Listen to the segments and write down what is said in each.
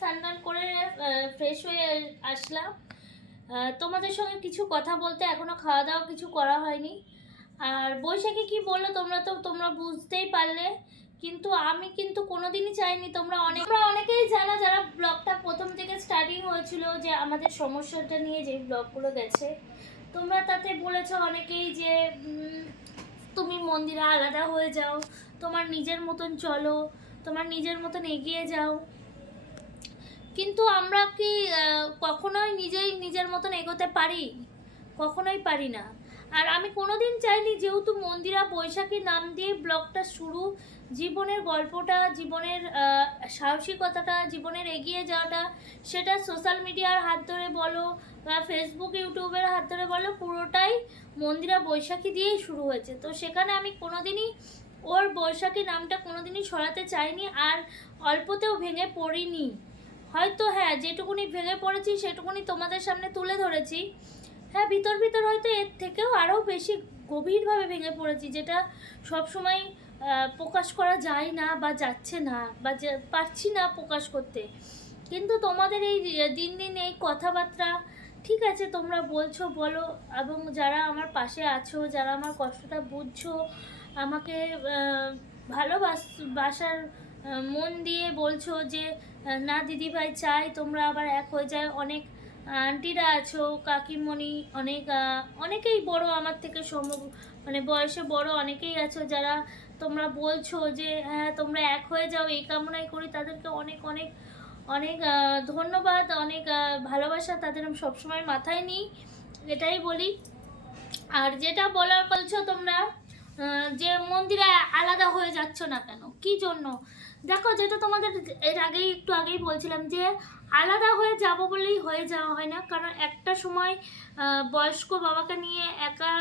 স্নান করে ফ্রেশ হয়ে আসলাম। তোমাদের সঙ্গে কিছু কথা বলতে এখনও খাওয়া দাওয়া কিছু করা হয়নি। আর বৈশাখী কি বলল তোমরা তো, তোমরা বুঝতেই পারলে। কিন্তু আমি কিন্তু কোনোদিনই চাইনি, তোমরা অনেক তোমরা অনেকেই জানো যারা ব্লগটা প্রথম থেকে স্টার্টিং হয়েছিল যে আমাদের সমস্যাটা নিয়ে যে ব্লগগুলো গেছে তোমরা তাতে বলেছ অনেকেই যে তুমি মন্দিরে আলাদা হয়ে যাও, তোমার নিজের মতন চলো, তোমার নিজের মতন এগিয়ে যাও। কিন্তু আমরা কি কখনোই নিজেই নিজের মতন এগোতে পারি? কখনোই পারি না। আর আমি কোনোদিন চাইনি, যেহেতু মন্দিরা বৈশাখী নাম দিয়ে ব্লগটা শুরু, জীবনের গল্পটা, জীবনের সাহসিকতাটা, জীবনের এগিয়ে যাওয়াটা, সেটা সোশ্যাল মিডিয়ার হাত ধরে বলো বা ফেসবুক ইউটিউবের হাত ধরে বলো, পুরোটাই মন্দিরা বৈশাখী দিয়েই শুরু হয়েছে। তো সেখানে আমি কোনোদিনই ওর বৈশাখী নামটা কোনোদিনই সরাতে চাইনি আর অল্পতেও ভেঙে পড়িনি। হয়তো হ্যাঁ যেটুকুনি ভেঙে পড়েছি সেটুকুনি তোমাদের সামনে তুলে ধরেছি। হ্যাঁ ভিতর ভিতর হয়তো এর থেকেও আরও বেশি গভীরভাবে ভেঙে পড়েছি, যেটা সবসময় প্রকাশ করা যায় না বা যাচ্ছে না বা পারছি না প্রকাশ করতে। কিন্তু তোমাদের এই, দিন দিন এই কথাবার্তা, ঠিক আছে, তোমরা বলছো, বলো, এবং যারা আমার পাশে আছো, যারা আমার কষ্টটা বুঝছ, আমাকে ভালোবাস, বাসার মন দিয়ে বলছো যে না, দিদিভাই, চাই তোমরা আবার এক হয়ে যায়। অনেক আন্টিরা আছো, কাকিমণি, অনেক অনেকেই বড় আমার থেকে সম মানে বয়সে বড় অনেকেই আছো যারা তোমরা বলছো যে হ্যাঁ তোমরা এক হয়ে যাও, এই কামনাই করি। তাদেরকে অনেক অনেক অনেক ধন্যবাদ, অনেক ভালোবাসা তাদের আমি সবসময় মাথায় নিই। এটাই বলি। আর যেটা বলার বলছো তোমরা? যে মন্দিরে আলাদা হয়ে যাচ্ছ না কেন? কি জন্য? দেখো, যেটা তোমাদের এর আগেই, একটু আগেই বলছিলাম যে আলাদা হয়ে যাব বলেই হয়ে যাওয়া হয় না। কারণ একটা সময় বয়স্ক বাবাকে নিয়ে একা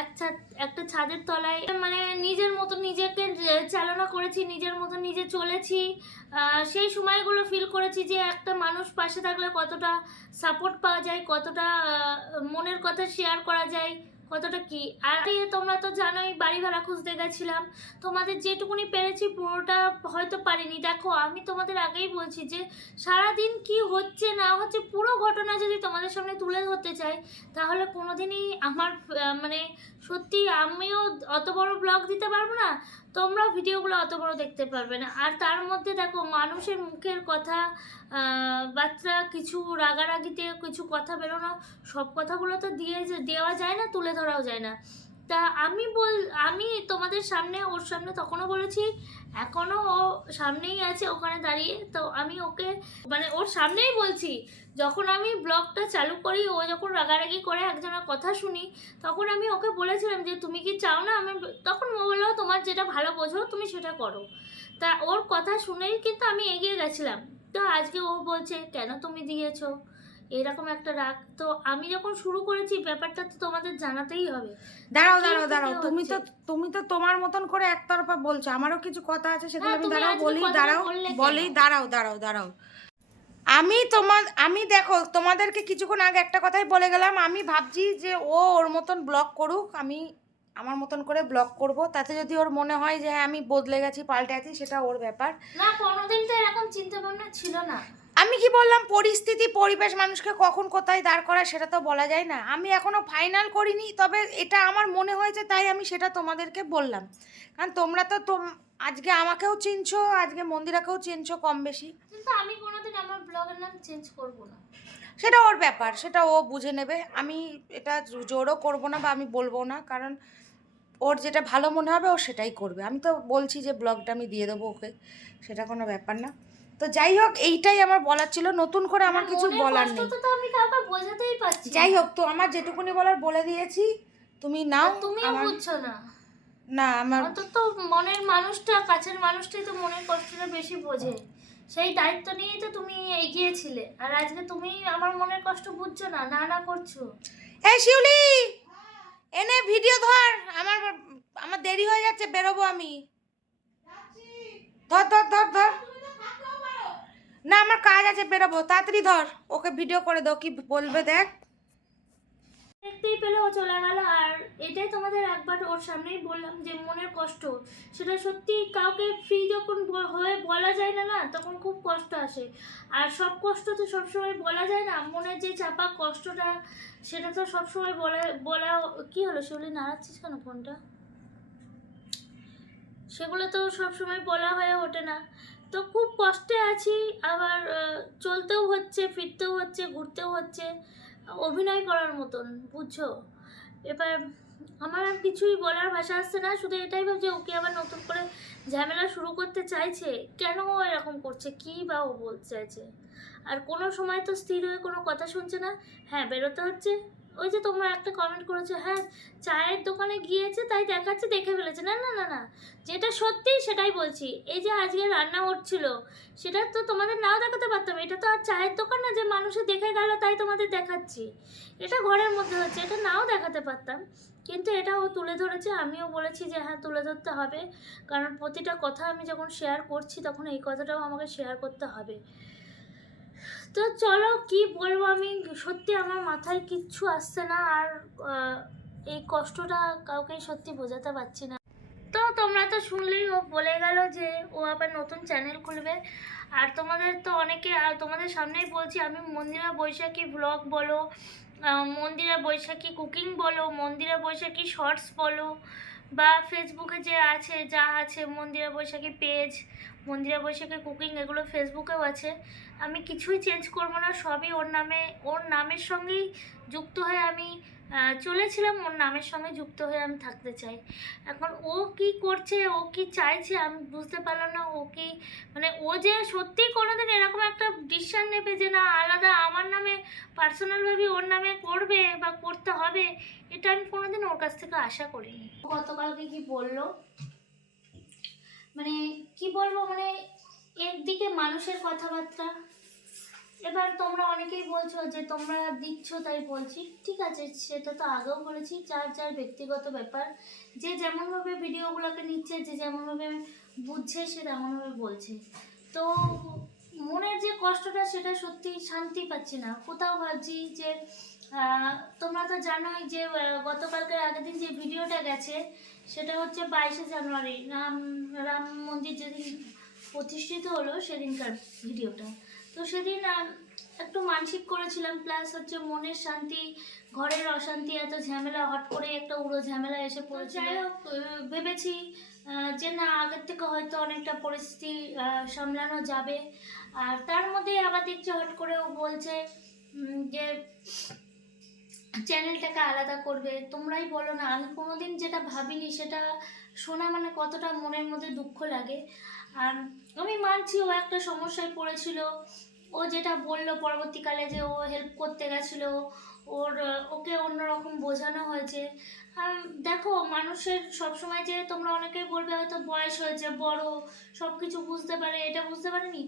এক ছাদ, একটা ছাদের তলায় মানে নিজের মতো নিজেকে চালনা করেছি, নিজের মতো নিজে চলেছি। সেই সময়গুলো ফিল করেছি যে একটা মানুষ পাশে থাকলে কতটা সাপোর্ট পাওয়া যায়, কতটা মনের কথা শেয়ার করা যায়। কতটা কি? আর তোমরা তো জানোই, বাড়ি ভাড়া খুঁজতে গেছিলাম। তোমাদের যেটুকুনি পেরেছি, পুরোটা হয়তো পারিনি। দেখো, আমি তোমাদের আগেই বলছি যে, সারাদিন কি হচ্ছে না হচ্ছে, পুরো ঘটনা যদি তোমাদের সামনে তুলে ধরতে চাই, তাহলে কোনোদিনই আমার মানে সত্যি আমিও অত বড় ব্লগ দিতে পারব না। তোমরা ভিডিওগুলো অত বড় দেখতে পারবে না। আর তার মধ্যে দেখো, মানুষের মুখের কথা বাচ্চা কিছু রাগারাগিতে কিছু কথা বেরোনো, সব কথাগুলো তো দিয়ে দেওয়া যায় না, তুলে ধরাও যায় না। তা আমি বল, আমি তোমাদের সামনে, ওর সামনে তখনও বলেছি, এখনও ও সামনেই আছে ওখানে দাঁড়িয়ে। তো আমি ওকে মানে ওর সামনেই বলছি, যখন আমি ব্লগটা চালু করি, ও যখন রাগারাগি করে একজনের কথা শুনি, তখন আমি ওকে বলেছিলাম যে, তুমি কি চাও না? আমি তখন ও বলল, তোমার যেটা ভালো বোঝো, তুমি সেটা করো। তা ওর কথা শুনেই কিন্তু আমি এগিয়ে গেছিলাম। তো আজকে ও বলছে, কেন তুমি দিয়েছ? এরকম একটা রাগ। তো আমি যখন শুরু করেছি ব্যাপারটা তো তোমাদের জানাতেই হবে। দাঁড়াও দাঁড়াও দাঁড়াও। তুমি তো তুমি তো তোমার মতন করে একতরফা বলছো। আমারও কিছু কথা আছে সেগুলো হ্যাঁ, আমি দাঁড়াও বলি দাঁড়াও বলি দাঁড়াও দাঁড়াও দাঁড়াও। আমি তোমার আমি দেখো তোমাদেরকে কিছুক্ষণ আগে একটা কথাই বলে গেলাম। আমি ভাবছি যে ও ওর মতন ব্লগ করুক আমি আমার মতন করে ব্লগ করব। তাতে যদি ওর মনে হয় যে হ্যাঁ আমি বদলে গেছি পাল্টে আছি সেটা ওর ব্যাপার। না কোনোদিন তো এরকম চিন্তা ভাবনা ছিল না। আমি কি বললাম পরিস্থিতি পরিবেশ মানুষকে কখন কোথায় দাঁড় করায় সেটা তো বলা যায় না। আমি এখনও ফাইনাল করিনি তবে এটা আমার মনে হয়েছে তাই আমি সেটা তোমাদেরকে বললাম। কারণ তোমরা তো তোম আজকে আমাকেও চিনছো আজকে মন্দিরাকেও চিনছো কম বেশি। কিন্তু আমি কোনোদিন আমার ব্লগের নাম চেঞ্জ করব না। সেটা ওর ব্যাপার সেটা ও বুঝে নেবে। আমি এটা জোরও করব না বা আমি বলব না কারণ ওর যেটা ভালো মনে হবে ও সেটাই করবে। আমি তো বলছি যে ব্লগটা আমি দিয়ে দেবো ওকে সেটা কোনো ব্যাপার না। তো যাই হোক এইটাই আমার বলার ছিল। নতুন করে আমার কিছু বলার নেই। তো আমি কাউকে বোঝাতেই পারছি যাই হোক তো আমার যেটুকুনি বলার বলে দিয়েছি তুমি নাও তুমিও বুঝছ না। না আমার অন্তত মনের মানুষটা কাছের মানুষটাই তো মনের কষ্টটা বেশি বোঝে। সেই দায়িত্ব নিয়েই তো তুমি এগিয়েছিলে। আর আজকে তুমি আমার মনের কষ্ট বুঝছ না না না করছ। এই শিউলি এনে ভিডিও ধর আমার আমার দেরি হয়ে যাচ্ছে বেরোবো আমি। ধর ধর ধর ধর। না, আমার কাজ আছে, বেরোবো। তাড়াতাড়ি ধর। ওকে ভিডিও করে দাও, কি বলবে দেখ। দেখতেই পেলে ও চলে গেল, আর এটাই তোমাদের একবার ওর সামনেই বললাম যে মনের কষ্ট। সেটা সত্যি কাউকে ফ্রি যখন হয়ে বলা যায় না না, তখন খুব কষ্ট আসে। আর সব কষ্ট তো সবসময় বলা যায় না, মনের যে চাপা কষ্টটা, সেটা তো সবসময় বলা বলা, কি হলো শিউলি, নাড়াচ্ছিস কেন ফোনটা? সেগুলো তো সবসময় বলা হয়ে ওঠে না। তো খুব কষ্টে আছি। আবার চলতেও হচ্ছে, ফিরতেও হচ্ছে, ঘুরতেও হচ্ছে, অভিনয় করার মতন, বুঝছ? এবার আমার আর কিছুই বলার ভাষা আসছে না, শুধু এটাই ভাবছি ওকে আবার নতুন করে ঝামেলা শুরু করতে চাইছে, কেন ও এরকম করছে, কী বা ও বলতে চাইছে? আর কোনো সময় তো স্থির হয়ে কোনো কথা শুনছে না। হ্যাঁ বেরোতে হচ্ছে। ওই যে তোমরা একটা কমেন্ট করেছ হ্যাঁ চায়ের দোকানে গিয়েছে, তাই দেখাচ্ছে, দেখে ফেলেছে। না না না না, যেটা সত্যি সেটাই বলছি। এই যে আজকে রান্না হচ্ছিল, সেটা তো তোমাদের নাও দেখাতে পারতাম। এটা তো আর চায়ের দোকান না, যে মানুষে দেখে গেল, তাই তোমাদের দেখাচ্ছি। এটা ঘরের মধ্যে হচ্ছে, এটা নাও দেখাতে পারতাম। কিন্তু এটা ও তুলে ধরেছে, আমিও বলেছি যে হ্যাঁ তুলে ধরতে হবে। কারণ প্রতিটা কথা আমি যখন শেয়ার করছি, তখন এই কথাটাও আমাকে শেয়ার করতে হবে। তো চলো কি বলব আমি, সত্যি আমার মাথায় কিচ্ছু আসছে না আর এই কষ্টটা কাউকে সত্যি বোঝাতে পারছি না। তো তোমরা তো শুনলেই ও বলে গেল যে ও আবার নতুন চ্যানেল খুলবে। আর তোমাদের তো অনেকে, আর তোমাদের সামনেই বলছি, আমি মন্দিরা বৈশাখী ব্লগ বলো মন্দিরা বৈশাখী কুকিং বলো, মন্দিরা বৈশাখী শর্টস বলো, বা ফেসবুকে যে আছে, যা আছে মন্দিরা বৈশাখী পেজ মন্দিরা বৈশাখী কুকিং এগুলো ফেসবুকেও আছে। আমি কিছুই চেঞ্জ করব না, সবই ওর নামে, ওর নামের সঙ্গেই যুক্ত হয়ে আমি চলেছিলাম, ওর নামের সঙ্গে যুক্ত হয়ে আমি থাকতে চাই। এখন ও কি করছে, ও কি চাইছে আমি বুঝতে পারলাম না, ও কি মানে ও যে সত্যি কোনোদিন এরকম একটা ডিসিশন নেবে যে না, আলাদা আমার নামে পার্সোনালভাবে ওর নামে করবে বা করতে হবে, এটা আমি কোনোদিন ওর কাছ থেকে আশা করিনি। গতকালকে কি বলল? মানে কি বলব মানে একদিকে মানুষের কথাবার্তা। এবার তোমরা অনেকেই বলছো যে তোমরা দিচ্ছ তাই বলছি। ঠিক আছে সেটা তো আগেও বলেছি যার যার ব্যক্তিগত ব্যাপার। যে যেমনভাবে ভিডিওগুলোকে নিচ্ছে যে যেমনভাবে বুঝছে সে তেমনভাবে বলছে। তো মনের যে কষ্টটা সেটা সত্যি শান্তি পাচ্ছি না। কোথাও ভাবছি যে তোমরা তো জানোই যে আহ, গতকালকে আগের দিন যে ভিডিওটা গেছে সেটা হচ্ছে বাইশে জানুয়ারি। রাম রাম মন্দির যেদিন প্রতিষ্ঠিত হলো সেদিনকার ভিডিওটা। তো সেদিন একটু মানসিক করেছিলাম প্লাস হচ্ছে মনের শান্তি ঘরের অশান্তি এত ঝামেলা হট করে একটা উড়ো ঝামেলা এসে পড়েছে যাই হোক ভেবেছি যে না আগের থেকে হয়তো অনেকটা পরিস্থিতি সামলানো যাবে। আর তার মধ্যে আবার দেখছি হট করে ও বলছে যে চ্যানেলটাকে আলাদা করবে, তোমরাই বলো না। আমি কোনোদিন যেটা ভাবিনি সেটা শোনা মানে কতটা মনের মধ্যে দুঃখ লাগে। আর আমি মানছি ও একটা সমস্যায় পড়েছিল। ও যেটা বলল পরবর্তীকালে যে ও হেল্প করতে গেছিল, ওর, ওকে অন্যরকম বোঝানো হয়েছে। দেখো, মানুষের সবসময় যে তোমরা অনেকেই বলবে হয়তো বয়স হয়েছে, বড় সব কিছু বুঝতে পারে, এটা বুঝতে পারেনি।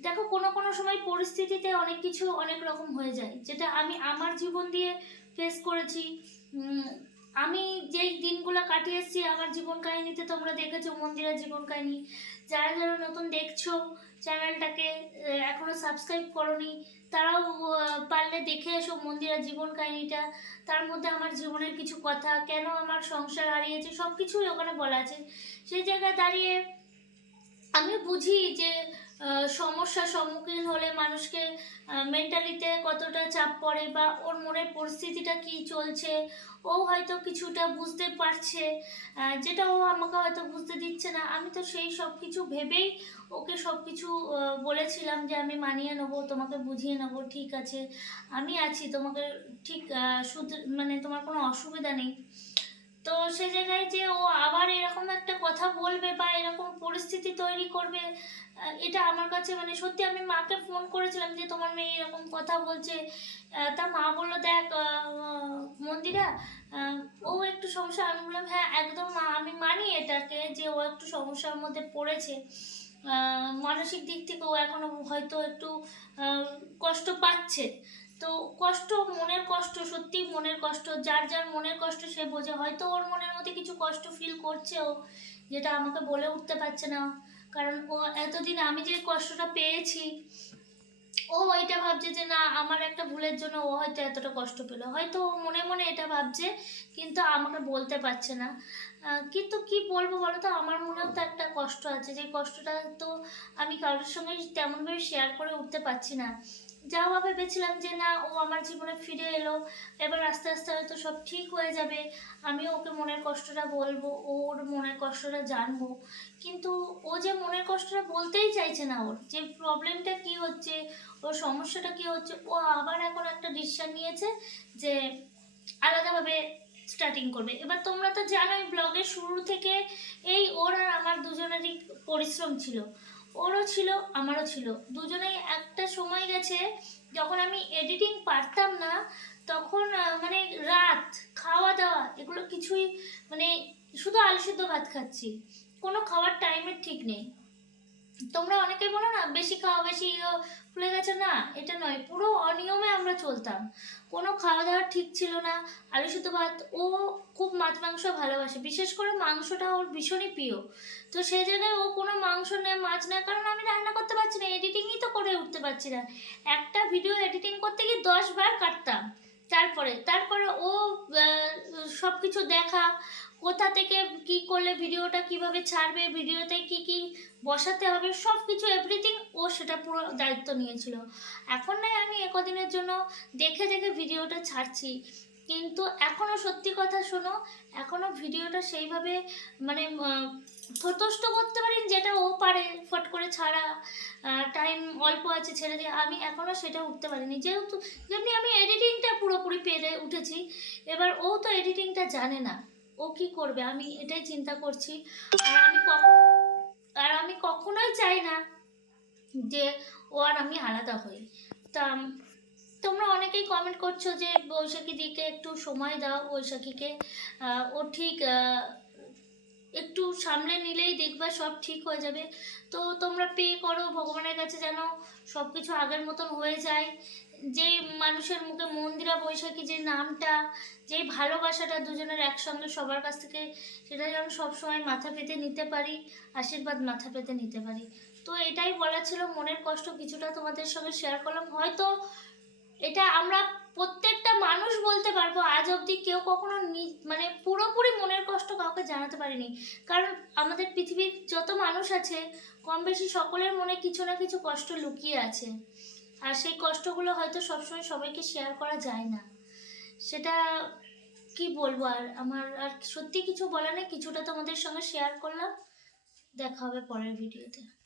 দেখো কোনো কোনো সময় পরিস্থিতিতে অনেক কিছু অনেক রকম হয়ে যায়। যেটা আমি আমার জীবন দিয়ে ফেস করেছি। আমি যেই দিনগুলো কাটিয়ে এসেছি আমার জীবন কাহিনীতে তোমরা দেখেছ মন্দিরের জীবন কাহিনী। যারা যারা নতুন দেখছ চ্যানেলটাকে আহ, এখনও সাবস্ক্রাইব করনি তারাও পারলে দেখে এসো মন্দিরের জীবন কাহিনীটা। তার মধ্যে আমার জীবনের কিছু কথা কেন আমার সংসার হারিয়েছে সব কিছুই ওখানে বলা আছে। সেই জায়গায় দাঁড়িয়ে আমি বুঝি যে সমস্যার সম্মুখীন হলে মানুষকে মেন্টালিতে কতটা চাপ পড়ে বা ওর মনের পরিস্থিতিটা কি চলছে, ও হয়তো কিছুটা বুঝতে পারছে যেটা ও আমাকে হয়তো বুঝতে দিচ্ছে না। আমি তো সেই সব কিছু ভেবেই ওকে সব কিছু বলেছিলাম যে আমি মানিয়ে নেব, তোমাকে বুঝিয়ে নেব, ঠিক আছে। আমি আছি, তোমাকে ঠিক মানে তোমার কোনো অসুবিধা নেই। তো সে জায়গায় যে ও আবার এরকম একটা কথা বলবে বা এরকম পরিস্থিতি তৈরি করবে এটা আমার কাছে মানে সত্যি আমি মাকে ফোন করেছিলাম যে তোমার মেয়ে এরকম কথা বলছে। তা মা বলল, দেখ মন্দিরা ও একটু সমস্যা আমি বললাম হ্যাঁ একদম মা, আমি মানি এটাকে যে ও একটু সমস্যার মধ্যে পড়েছে। মানসিক দিক থেকে ও এখনও হয়তো একটু কষ্ট পাচ্ছে। তো কষ্ট, মনের কষ্ট, সত্যি মনের কষ্ট, যার যার মনের কষ্ট সে বোঝে। হয়তো ওর মনের মধ্যে কিছু কষ্ট ফিল করছে ও যেটা আমাকে বলে উঠতে পারছে না। কারণ ও এতদিন আমি যে কষ্টটা পেয়েছি, ও এটা ভাবছে যে না, আমার একটা ভুলের জন্য ও হয়তো এতটা কষ্ট পেল। হয়তো ও মনে মনে এটা ভাবছে, কিন্তু আমাকে বলতে পারছে না। কিন্তু কি বলব বলো তো আমার মনেও তো একটা কষ্ট আছে। যে কষ্টটা তো আমি কারোর সঙ্গে তেমনভাবে শেয়ার করে উঠতে পারছি না। যা বা ভেবেছিলাম যে না, ও আমার জীবনে ফিরে এলো, এবার আস্তে আস্তে হয়তো সব ঠিক হয়ে যাবে। আমিও ওকে মনের কষ্টটা বলব ওর মনের কষ্টটা জানব। কিন্তু ও যে মনের কষ্টটা বলতেই চাইছে না ওর, যে প্রবলেমটা কি হচ্ছে ওর সমস্যাটা কি হচ্ছে, ও আবার এখন একটা ডিসিশন নিয়েছে যে আলাদাভাবে স্টার্টিং করবে। এবার তোমরা তো জানোই ব্লগের শুরু থেকে এই ওর আর আমার দুজনেরই পরিশ্রম ছিল। ওরও ছিল, আমারও ছিল। দুজনেই একটা সময় গেছে যখন আমি এডিটিং পারতাম না, তখন মানে রাত খাওয়া দাওয়া এগুলো কিছুই মানে শুধু আলু সিদ্ধ ভাত খাচ্ছি। কোনো খাওয়ার টাইমের ঠিক নেই। তোমরা অনেকেই বলো না, বেশি খাওয়া বেশি ইয়ে ফুলে গেছে? না, এটা নয়, পুরো অনিয়মে আমরা চলতাম। কোনো খাওয়া দাওয়া ঠিক ছিল না, আলু সিদ্ধ ভাত, ও খুব মাছ মাংস ভালোবাসে, বিশেষ করে মাংসটা ওর ভীষণই প্রিয়। তো সেই জায়গায় ও কোনো মাংস নেয়, মাছ নেয়, কারণ আমি রান্না করতে পারছি না এডিটিংই তো করে উঠতে পারছি না। একটা ভিডিও এডিটিং করতে গিয়ে দশ বার কাটতাম, তারপরে তারপরে ও সব কিছু দেখা কোথা থেকে কি করলে ভিডিওটা কীভাবে ছাড়বে, ভিডিওতে কি কি বসাতে হবে সব কিছু এভরিথিং ও সেটা পুরো দায়িত্ব নিয়েছিল। এখন নয় আমি একদিনের জন্য দেখে দেখে ভিডিওটা ছাড়ছি। কিন্তু এখনও সত্যি কথা শোনো এখনও ভিডিওটা সেইভাবে মানে যথেষ্ট করতে পারি যেটা ও পারে ফট করে ছাড়া টাইম অল্প আছে ছেড়ে দিয়ে, আমি এখনও সেটা উঠতে পারিনি। যেহেতু, যেমনি আমি এডিটিংটা পুরোপুরি পেরে উঠেছি, এবার ও তো এডিটিংটা জানে না। ও কি করবে? আমি এটাই চিন্তা করছি। আর আমি আর আমি কখনোই চাই না যে ও আর আমি আলাদা হই। তা, তোমরা অনেকেই কমেন্ট করছ যে বৈশাখী দিকে একটু সময় দাও বৈশাখীকে। ও ঠিক একটু সামলে নিলেই দেখবা সব ঠিক হয়ে যাবে। তো তোমরা পে করো, ভগবানের কাছে যেন সব কিছু আগের মতন হয়ে যায়। যে মানুষের মুখে মন্দিরা বৈশাখী যে নামটা, যে ভালোবাসাটা দুজনের একসঙ্গে সবার কাছ থেকে, সেটা যেন সবসময় মাথা পেতে নিতে পারি, আশীর্বাদ মাথা পেতে নিতে পারি। তো এটাই বলা ছিল, মনের কষ্ট কিছুটা তোমাদের সঙ্গে শেয়ার করলাম। হয়তো এটা আমরা প্রত্যেকটা মানুষ বলতে পারব, আজ অবধি কেউ কখনো মানে পুরোপুরি মনের কষ্ট কাউকে জানাতে পারিনি। কারণ আমাদের পৃথিবীর যত মানুষ আছে কম বেশি সকলের মনে কিছু না কিছু কষ্ট লুকিয়ে আছে। আর সেই কষ্টগুলো হয়তো সবসময় সবাইকে শেয়ার করা যায় না। সেটা কি বলব? আর আমার, আর সত্যি কিছু বলা নেই, কিছুটা তোমাদের সঙ্গে শেয়ার করলাম। দেখা হবে পরের ভিডিওতে